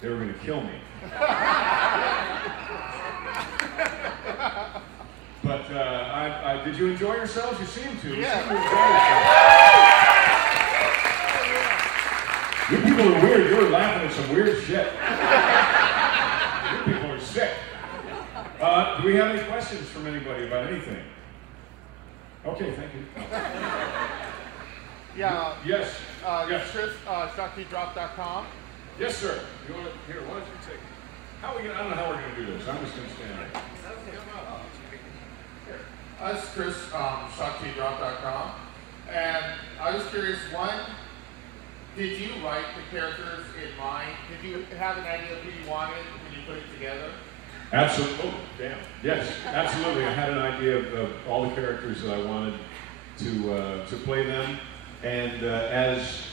they were going to kill me. But did you enjoy yourselves? You seem to. You seem to enjoy yourselves. You people are weird. You were laughing at some weird shit. You people are sick. Do we have any questions from anybody about anything? Okay, thank you. Yeah. Yes. Yes. Chris, shocktdrop.com. Yes, sir. You want to, here, why don't you take it? How are we gonna, I don't know how we're going to do this. I'm just going to stand there. This is Chris, shocktdrop.com. And I was curious, one, did you write the characters in mind? Did you have an idea of who you wanted when you put it together? Absolutely. Oh, damn. Yes, absolutely. I had an idea of all the characters that I wanted to play them. And as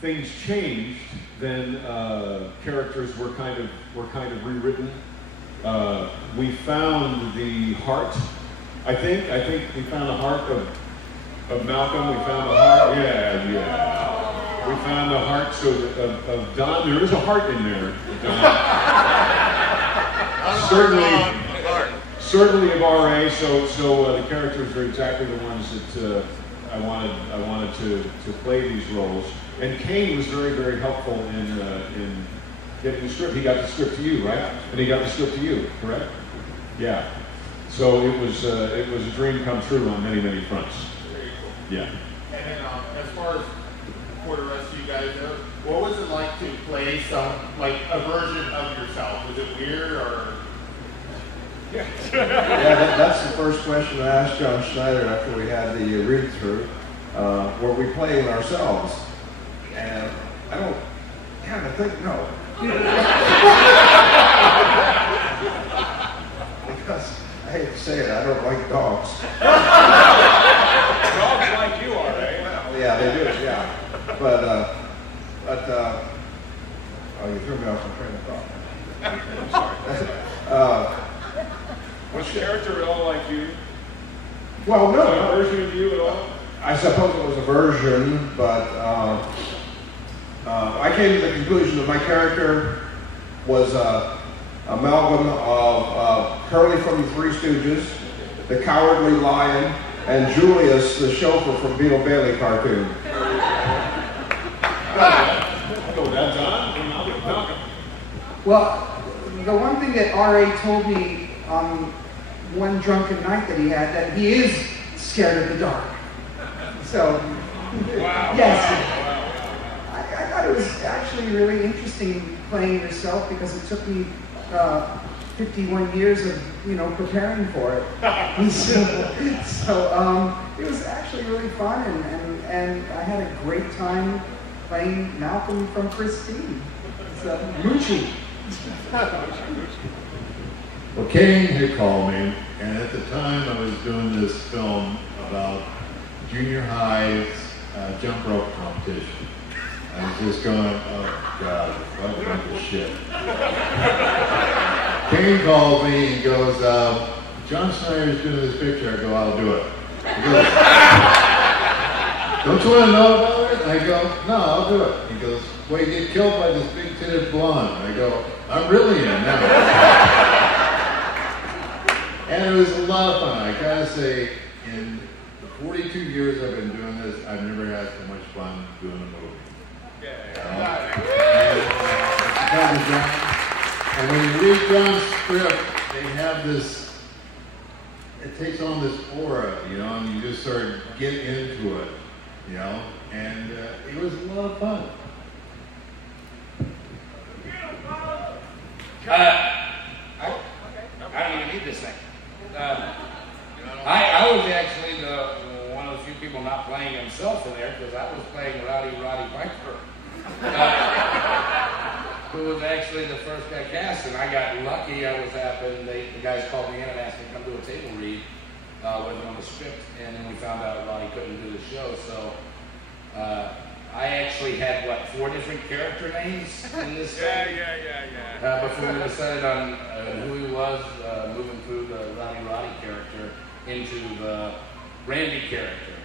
things changed, then characters were kind of rewritten. We found the heart. I think we found the heart of Malcolm. We found the heart. Yeah. We found the hearts of Don. There is a heart in there, Don. Certainly of RA. So the characters are exactly the ones that I wanted to play these roles. And Kane was very, very helpful in getting the script. He got the script to you, right? And he got the script to you, correct? Yeah. So it was a dream come true on many, many fronts. Very cool. Yeah. And then as far as for the rest of you guys, what was it like to play a version of yourself? Was it weird or? Yeah, that's the first question I asked John Schneider after we had the read-through. Were we playing ourselves? And I don't kind of think no. Because I hate to say it, I don't like dogs. Dogs like you are, eh? Well, yeah, they do, yeah. But oh, you threw me off my train of thought. I'm sorry. Was the character at all like you? Well, no. A version of you at all? I suppose it was a version, but I came to the conclusion that my character was an amalgam of Curly from the Three Stooges, the Cowardly Lion, and Julius, the chauffeur from Beetle Bailey cartoon. Go with that, John. Malcolm. Well, the one thing that R.A. told me one drunken night that he had, that he is scared of the dark. So, Wow. yes. Wow. I thought it was actually really interesting playing yourself because it took me 51 years of, preparing for it. so it was actually really fun, and I had a great time playing Malcolm from Christine. So, Moochie. Well, Kane had called me, and at the time I was doing this film about junior high's jump rope competition. I was just going, oh God, what a bunch of shit. Kane called me and goes, John Schneider's doing this picture. I go, I'll do it. He goes, don't you want to know about it? I go, no, I'll do it. He goes, well, you get killed by this big-titted blonde. I go, I'm really in now. And it was a lot of fun. I gotta say, in the 42 years I've been doing this, I've never had so much fun doing a movie. And when you read John's script, they have this, it takes on this aura, and you just sort of get into it, and it was a lot of fun. I don't even need this thing. I was actually one of the few people not playing himself in there because I was playing Roddy Piper, who was actually the first guy cast, and I got lucky. I was happy. The guys called me in and asked me to come do a table read with them on the script, and then we found out Roddy couldn't do the show, so I actually had, 4 different character names in this thing? Yeah. Before we decided on who he was, moving through the Roddy character into the Randy character.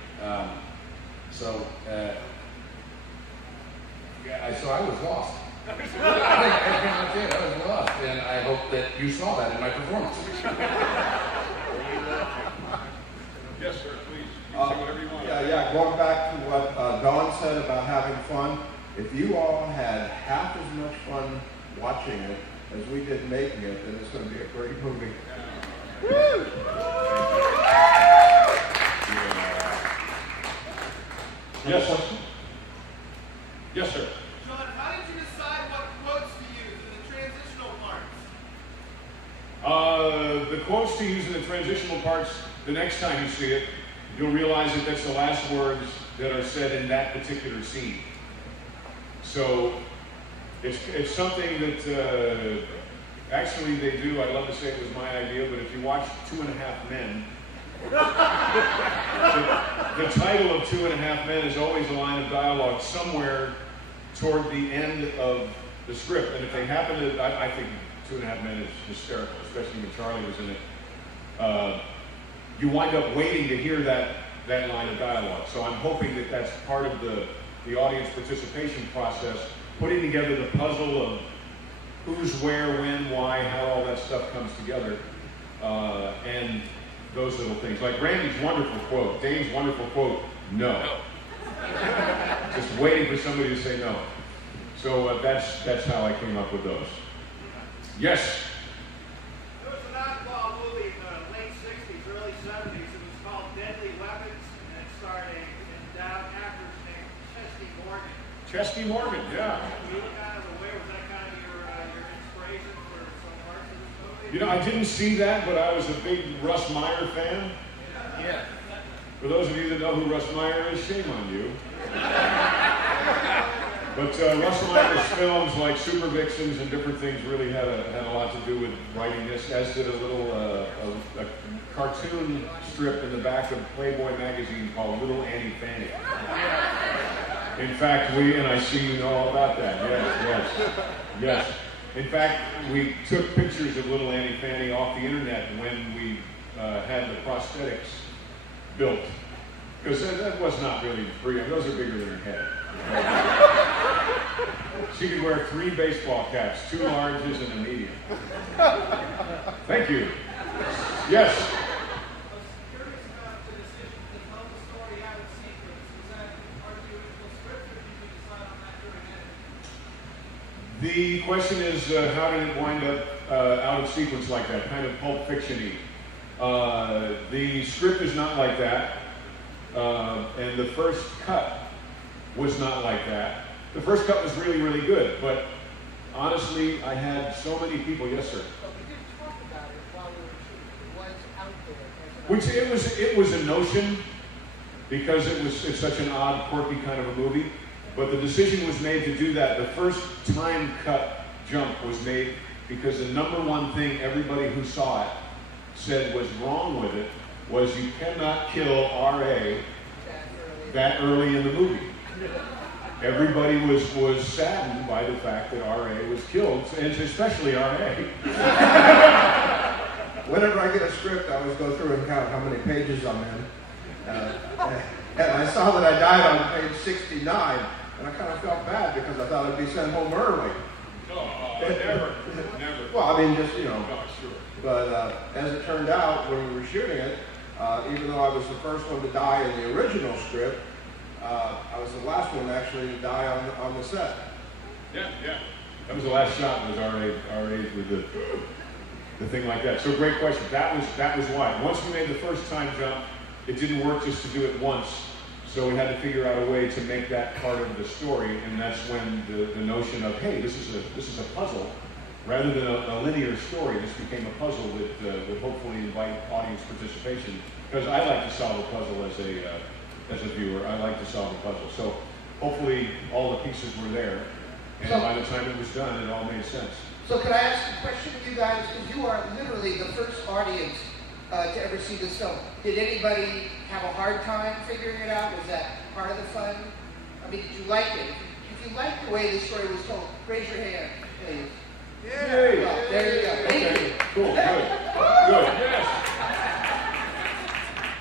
So I was lost. That's it. I was lost, and I hope that you saw that in my performance. Yes, sir, please. You can say whatever you want. Yeah, going back to what Don said about having fun, if you all had half as much fun watching it as we did making it, then it's going to be a great movie. Woo! Yes, sir. Yes, sir. John, how did you decide what quotes to use in the transitional parts? The quotes to use in the transitional parts, the next time you see it, you'll realize that that's the last words that are said in that particular scene. So it's something that actually they do. I'd love to say it was my idea, but if you watch 2.5 Men, the title of 2.5 Men is always a line of dialogue somewhere toward the end of the script. And if they happen to, I think 2.5 Men is hysterical, especially when Charlie was in it. You wind up waiting to hear that line of dialogue. So I'm hoping that that's part of the audience participation process, putting together the puzzle of who's where, when, why, how all that stuff comes together, and those little things. Like Randy's wonderful quote, Dane's wonderful quote, no. Just waiting for somebody to say no. So that's how I came up with those. Yes? There was an oddball movie in the late 60s, early 70s. It was called Deadly Weapons, and it starred a endowed actress named Chesty Morgan. Chesty Morgan, yeah. You were kind of aware, was that kind of your inspiration for some parts of this movie? You know, I didn't see that, but I was a big Russ Meyer fan. Yeah. For those of you that know who Russ Meyer is, shame on you. But Russ Meyer's films like Super Vixens and different things really had a lot to do with writing this, as did a little a cartoon strip in the back of Playboy magazine called Little Annie Fanny. In fact, and I see you know all about that. Yes. In fact, we took pictures of Little Annie Fanny off the internet when we had the prosthetics built. Because that was not really free. I mean, those are bigger than her head. She could wear 3 baseball caps, 2 larges and a medium. Thank you. Yes? I was curious about the decision to tell the story out of sequence. Was that part of the original script, or did you decide on that during editing? The question is, how did it wind up out of sequence like that, kind of Pulp Fiction-y? The script is not like that, and the first cut was not like that. The first cut was really, really good, but honestly, I had so many people. Yes, sir. But we didn't talk about it while we were shooting. It was out there. Which it was a notion, because it's such an odd, quirky kind of a movie. But the decision was made to do that. The first time cut jump was made because the number one thing everybody who saw it said was wrong with it was you cannot kill R.A. that early in the movie. Everybody was saddened by the fact that R.A. was killed, and especially R.A. Whenever I get a script, I always go through and count how many pages I'm in. And I saw that I died on page 69, and I kind of felt bad because I thought I'd be sent home early. Oh, never. Well, I mean, just, you know. Oh, sure. But as it turned out, when we were shooting it, even though I was the first one to die in the original script, I was the last one actually to die on the set. Yeah. That was the last shot. Was R.A. with the thing like that. So great question. That was why. Once we made the first time jump, it didn't work just to do it once. So we had to figure out a way to make that part of the story, and that's when the notion of, hey, this is a puzzle, rather than a linear story. This became a puzzle that would hopefully invite audience participation. Because I like to solve a puzzle as a viewer. I like to solve a puzzle. So hopefully all the pieces were there, and by the time it was done, it all made sense. So could I ask a question of you guys? Because you are literally the first audience to ever see this film. Did anybody have a hard time figuring it out? Was that part of the fun? I mean, did you like it? If you liked the way the story was told, raise your hand, please. Yeah. Well, there you go. Thank you. Cool. Good. Yes.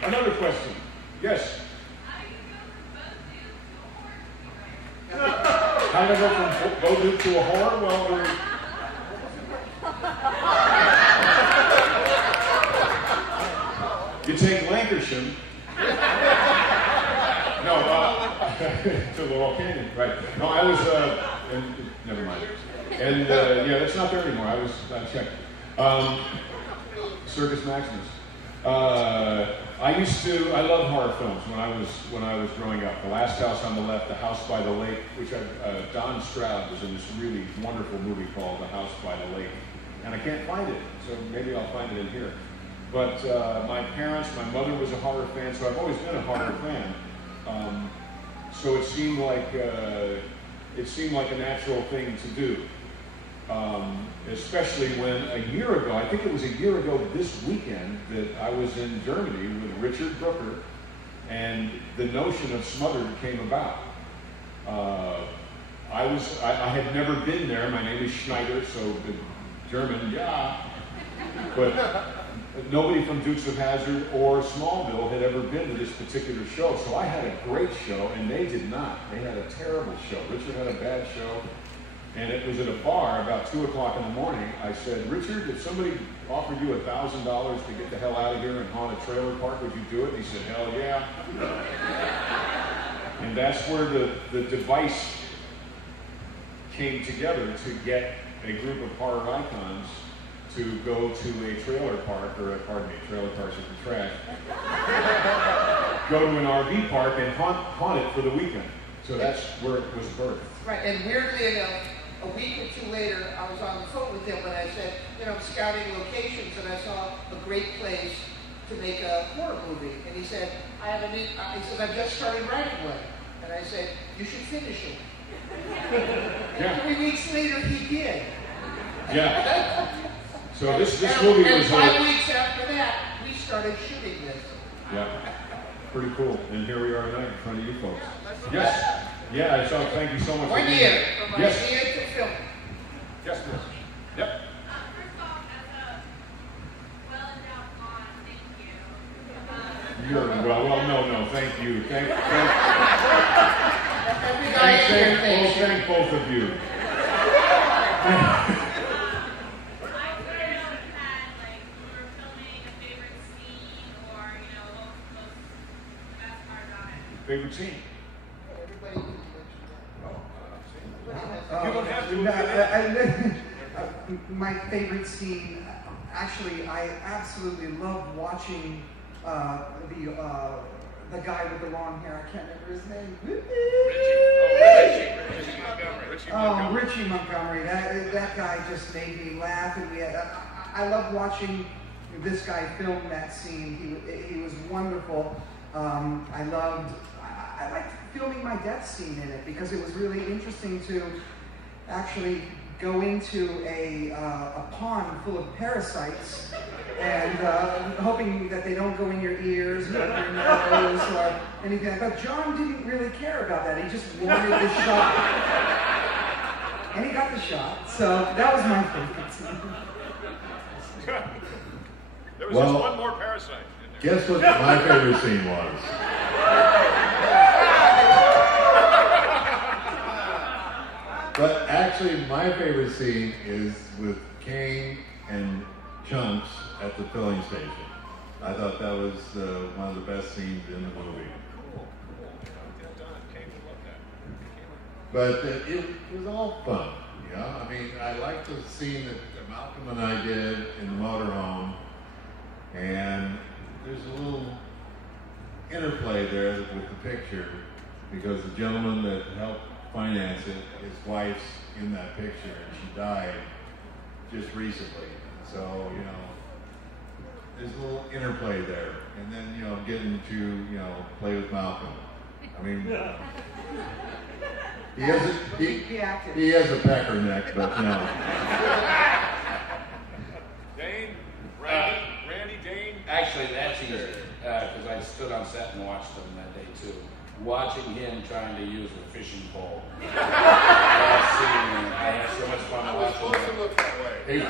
Another question. Yes. How do you feel for both dudes to horse me right now? How did I go from Vodou to a whore? Well, you take Lancashire. To Laurel Canyon, right? No, I was. Never mind. And yeah, that's not there anymore. I checked. Circus Maximus. I love horror films when I was growing up. The Last House on the Left, The House by the Lake, which Don Stroud was in this really wonderful movie called The House by the Lake, and I can't find it, so maybe I'll find it in here. But my mother was a horror fan, so I've always been a horror fan. So it seemed like a natural thing to do, especially when a year ago, I think it was a year ago this weekend, that I was in Germany with Richard Brooker, and the notion of Smothered came about. I had never been there. My name is Schneider, so the German, yeah, but nobody from Dukes of Hazzard or Smallville had ever been to this particular show, so I had a great show, and they did not. They had a terrible show. Richard had a bad show, and it was at a bar about 2 o'clock in the morning. I said, Richard, if somebody offered you $1,000 to get the hell out of here and haunt a trailer park, would you do it? And he said, hell yeah. And that's where the device came together to get a group of horror icons to go to a trailer park, trailer parks are for trash, go to an RV park and haunt it for the weekend. So that's where it was birthed. Right, and weirdly enough, a week or two later, I was on the phone with him and I said, I'm scouting locations and I saw a great place to make a horror movie. And he said, he says, I've just started writing one. And I said, you should finish it. Yeah. 3 weeks later, he did. Yeah. So this movie was... And 5 weeks after that, we started shooting this. Yeah. Pretty cool. And here we are tonight in front of you folks. Yes. Yeah, so thank you so much. 1 year. From yes. idea to film. Yes, Chris. Yep. First off, as a well-endowed mom, thank you. No, thank you. Thank both of you. Favorite scene? You don't have to. My favorite scene, actually, I absolutely love watching the guy with the long hair. I can't remember his name. Richie Montgomery. That guy just made me laugh, and I love watching this guy film that scene. He was wonderful. I liked filming my death scene in it because it was really interesting to actually go into a pond full of parasites and hoping that they don't go in your ears or your nose or anything. But John didn't really care about that. He just wanted the shot. And he got the shot. So that was my favorite scene. There was just one more parasite in there. Guess what my favorite scene was? But actually, my favorite scene is with Kane and Chunks at the filling station. I thought that was one of the best scenes in the movie. But it was all fun, you know? I mean, I liked the scene that Malcolm and I did in the motorhome, and there's a little interplay there with the picture, because the gentleman that helped finance it, his wife's in that picture, and she died just recently. So, you know, there's a little interplay there. And then, you know, getting to, you know, play with Malcolm. I mean, he has a pecker neck, but no. Dane? Randy, Dane? Actually, that's easy, because I stood on set and watched them that day too. Watching him trying to use a fishing pole. That scene, I had so much fun watching it.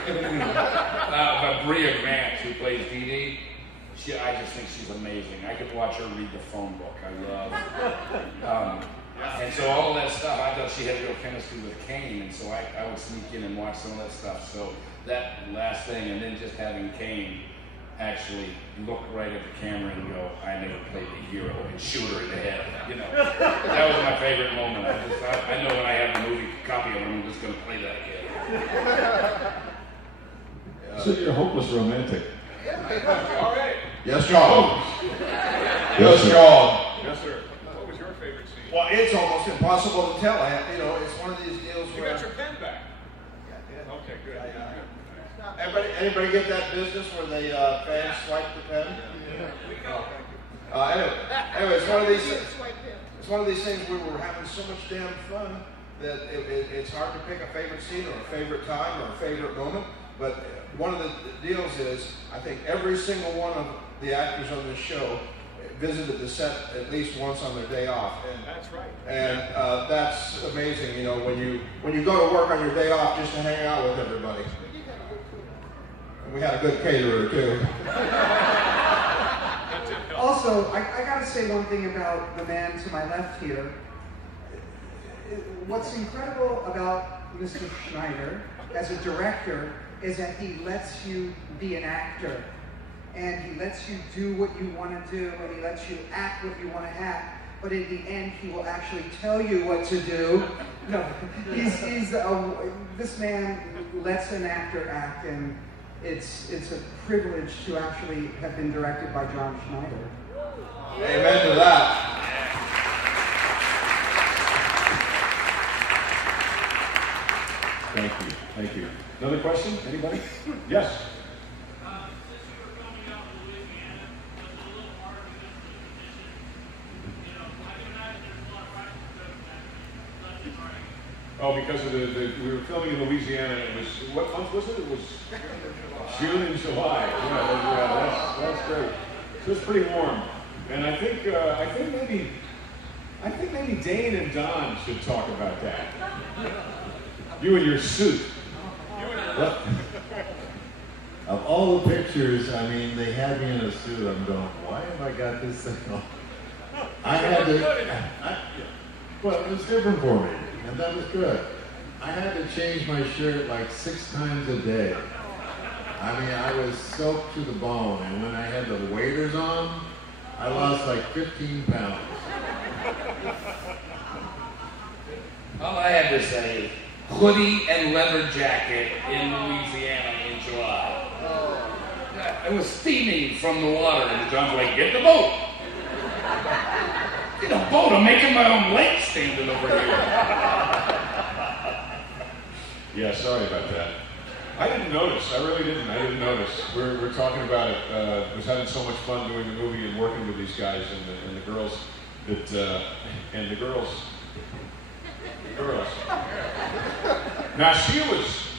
But Bria Grant, who plays Dee Dee, I just think she's amazing. I could watch her read the phone book. I love And so all of that stuff, I thought she had real chemistry with Kane, and so I would sneak in and watch some of that stuff. So that last thing, and then just having Kane actually look right at the camera and go, I never played the hero, and shoot her in the head. You know, that was my favorite moment. I know when I have the movie copy of it, I'm just going to play that again. So you're a hopeless romantic. All right. Yes, John. Yes, Yes, sir. John. Yes, sir. What was your favorite scene? Well, it's almost impossible to tell. It's one of these deals You where. got your pen back. Yeah. Okay, good. Anybody get that business where they fans swipe the pen? We go. Anyway, it's one of these. It's one of these things where we're having so much damn fun that it's hard to pick a favorite scene or a favorite time or a favorite moment. But one of the deals is, I think every single one of the actors on this show visited the set at least once on their day off. And That's right. And that's amazing, when you go to work on your day off just to hang out with everybody. And we had a good caterer too. Also, I gotta say one thing about the man to my left here. What's incredible about Mr. Schneider as a director is that he lets you be an actor, and he lets you do what you want to do, and he lets you act what you want to act, but in the end he will actually tell you what to do. No, this man lets an actor act, and it's a privilege to actually have been directed by John Schneider. Amen to that. Thank you. Another question? Anybody? Yes. Since you were coming out of Louisiana, was it a little harder because of the conditions? You know, I can imagine there's a lot of practice to that. Oh, because of we were filming in Louisiana. It was, what month was it? It was June and July. Yeah, that's great. So it's pretty warm, and I think maybe Dane and Don should talk about that. You and your suit. Of all the pictures, I mean, they had me in a suit. I'm going, why have I got this thing on? I had to. Well, it was different for me, and that was good. I had to change my shirt like 6 times a day. I mean, I was soaked to the bone, and when I had the waders on, I lost like 15 pounds. All I had to say is hoodie and leather jacket in Louisiana in July. It was steaming from the water, and John's like, get the boat. Get a boat, I'm making my own lake standing over here. Yeah, sorry about that. I didn't notice. I really didn't. I didn't notice. We're talking about it. I was having so much fun doing the movie and working with these guys and the girls and the girls. Now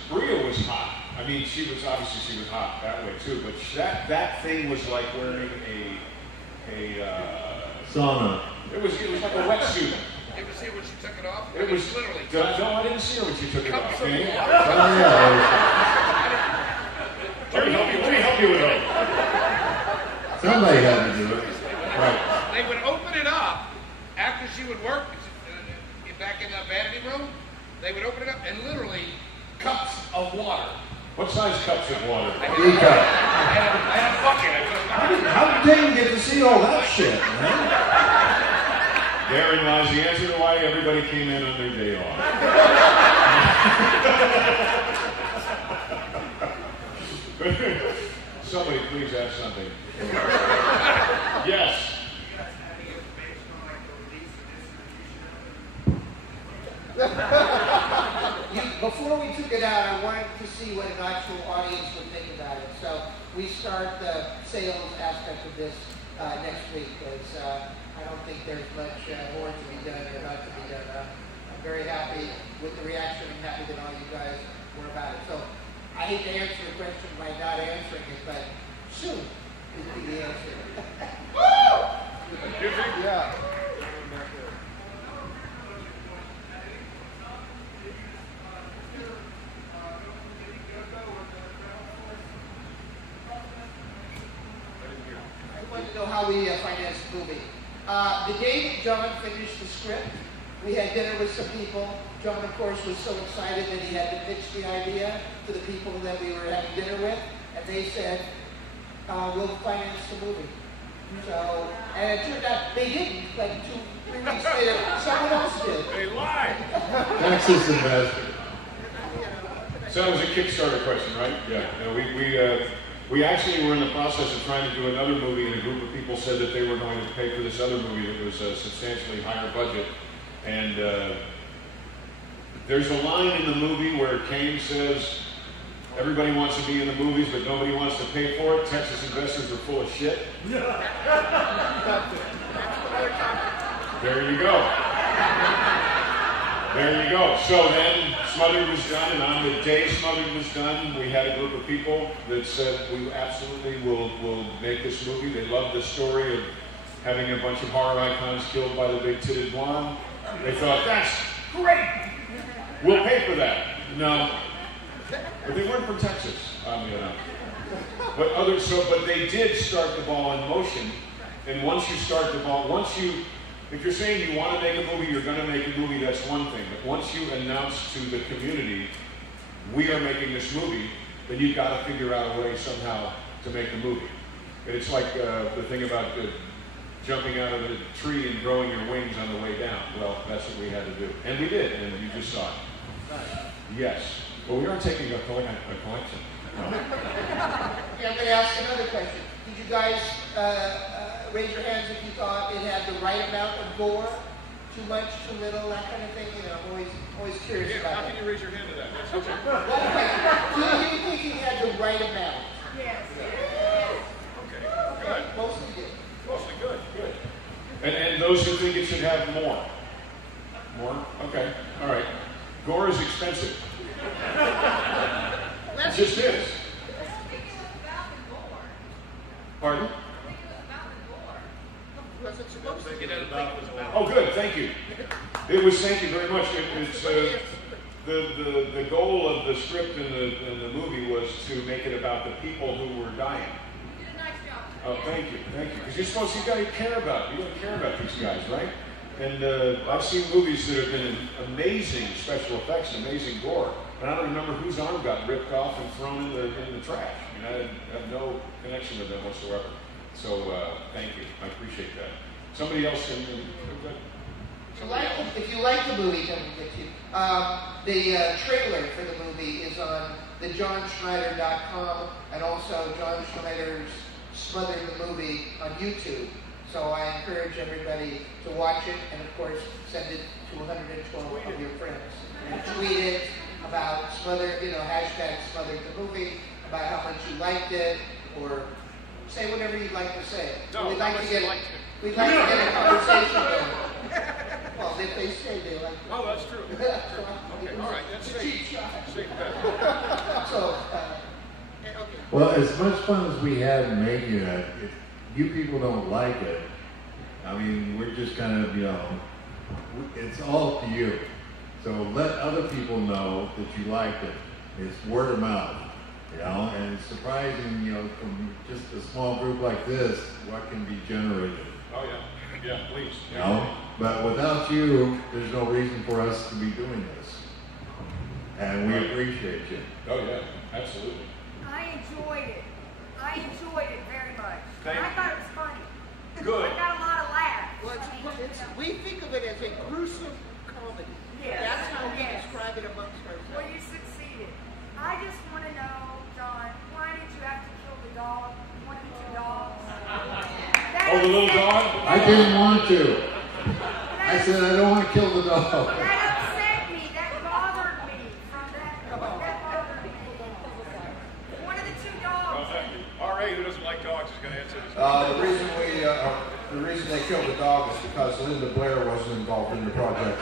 Bria was hot. I mean, she was hot that way too. But that thing was like wearing a Sauna. It was like a wetsuit. You ever see when she took it off? It was literally. No, I didn't see her when she took it off. Oh, yeah. Let me help you with it. Somebody had to do it. Right. They would open it up after she would work back in the vanity room. They would open it up and literally cups of water. What size cups of water? I had a bucket. How did Dane get to see all that shit, man? Therein lies the answer to why everybody came in on their day off. Somebody please ask something. Yes. Before we took it out, I wanted to see what an actual audience would think about it. So we start the sales aspect of this next week, because I don't think there's much more to be done or not to be done. I'm very happy with the reaction. I'm happy that all you guys were about it. So I hate to answer the question by not answering it, but soon will be the answer. Yeah. I want to know how we financed the movie. The day that John finished the script we had dinner with some people. John, of course, was so excited that he had to pitch the idea to the people that we were having dinner with, and they said, we'll finance the movie. So, and it turned out they didn't, but 3 weeks later, someone else did. They lied! Texas investor. So that was a Kickstarter question, right? Yeah. No, we actually were in the process of trying to do another movie, and a group of people said that they were going to pay for this other movie that was a substantially higher budget. And there's a line in the movie where Kane says, everybody wants to be in the movies, but nobody wants to pay for it. Texas investors are full of shit. There you go. There you go. So then Smothered was done, and on the day Smothered was done, we had a group of people that said, we absolutely will make this movie. They loved the story of having a bunch of horror icons killed by the big-titted blonde. They thought, that's great! We'll pay for that. No. But they weren't from Texas, oddly enough. But they did start the ball in motion. And once you start the ball, if you're saying you want to make a movie, you're going to make a movie, that's one thing. But once you announce to the community, we are making this movie, then you've got to figure out a way somehow to make a movie. And it's like the thing about jumping out of the tree and growing your wings on the way down. Well, that's what we had to do. And we did, and you just saw it. Yes. But we aren't taking a collection. No. Yeah, I'm going to ask another question. Did you guys raise your hands if you thought it had the right amount of gore? Too much, too little, that kind of thing? You know, I'm always curious about How that. can you raise your hand to that? That's okay. One question. Do you think it had the right amount? Yes. Okay, good. Mostly did. Mostly good, good. And those who think it should have more? More? Okay, all right. Gore is expensive. It just is. Pardon? Oh, good. Thank you. It was. Thank you very much. It's the goal of the script and the movie was to make it about the people who were dying. You did a nice job. Oh, thank you. Because you're supposed to, you gotta care about these guys, right? And I've seen movies that have been amazing special effects and amazing gore, and I don't remember whose arm got ripped off and thrown in the trash. I mean, I have no connection with them whatsoever. So thank you. I appreciate that. Somebody else in If you like the movie, don't get you. The trailer for the movie is on the JohnSchneider.com and also John Schneider's Smothered the movie on YouTube. So I encourage everybody to watch it and, of course, send it to 112 of your friends. And tweet it about Smothered, hashtag Smothered the movie, about how much you liked it, or say whatever you'd like to say. No, we'd like to get a conversation going. Well, if they say they like it. Oh, that's true. Okay, all right, that's safe. Safe bet. So, Well, as much fun as we had making it, if you people don't like it, I mean, we're just kind of, it's all up to you. So let other people know that you liked it. It's word of mouth, and it's surprising, from just a small group like this, what can be generated. Oh, yeah. Yeah, please. But without you, there's no reason for us to be doing this. And we appreciate you. Oh, yeah, absolutely. I enjoyed it. Very much. Thank I you. thought it was funny. Good. I got a lot of laughs. well, we think of it as a gruesome comedy. Yes. That's how we Yes. describe it amongst ourselves. Well, you succeeded. I just want to know, John, why did you have to kill the dog? One of the two dogs? Oh, the little dog? I didn't want to. I said, I don't want to kill the dog. That upset me. That bothered me. That bothered me. One of the two dogs. R.A., who doesn't like dogs, is going to answer this. The reason they killed the dog is because Linda Blair wasn't involved in the project.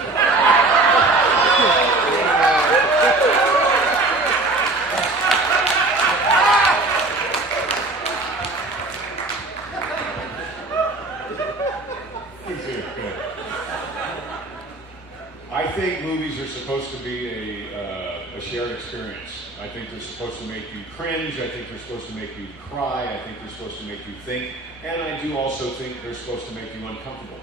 I think movies are supposed to be a shared experience. I think they're supposed to make you cringe. I think they're supposed to make you cry. I think they're supposed to make you think. And I do also think they're supposed to make you uncomfortable.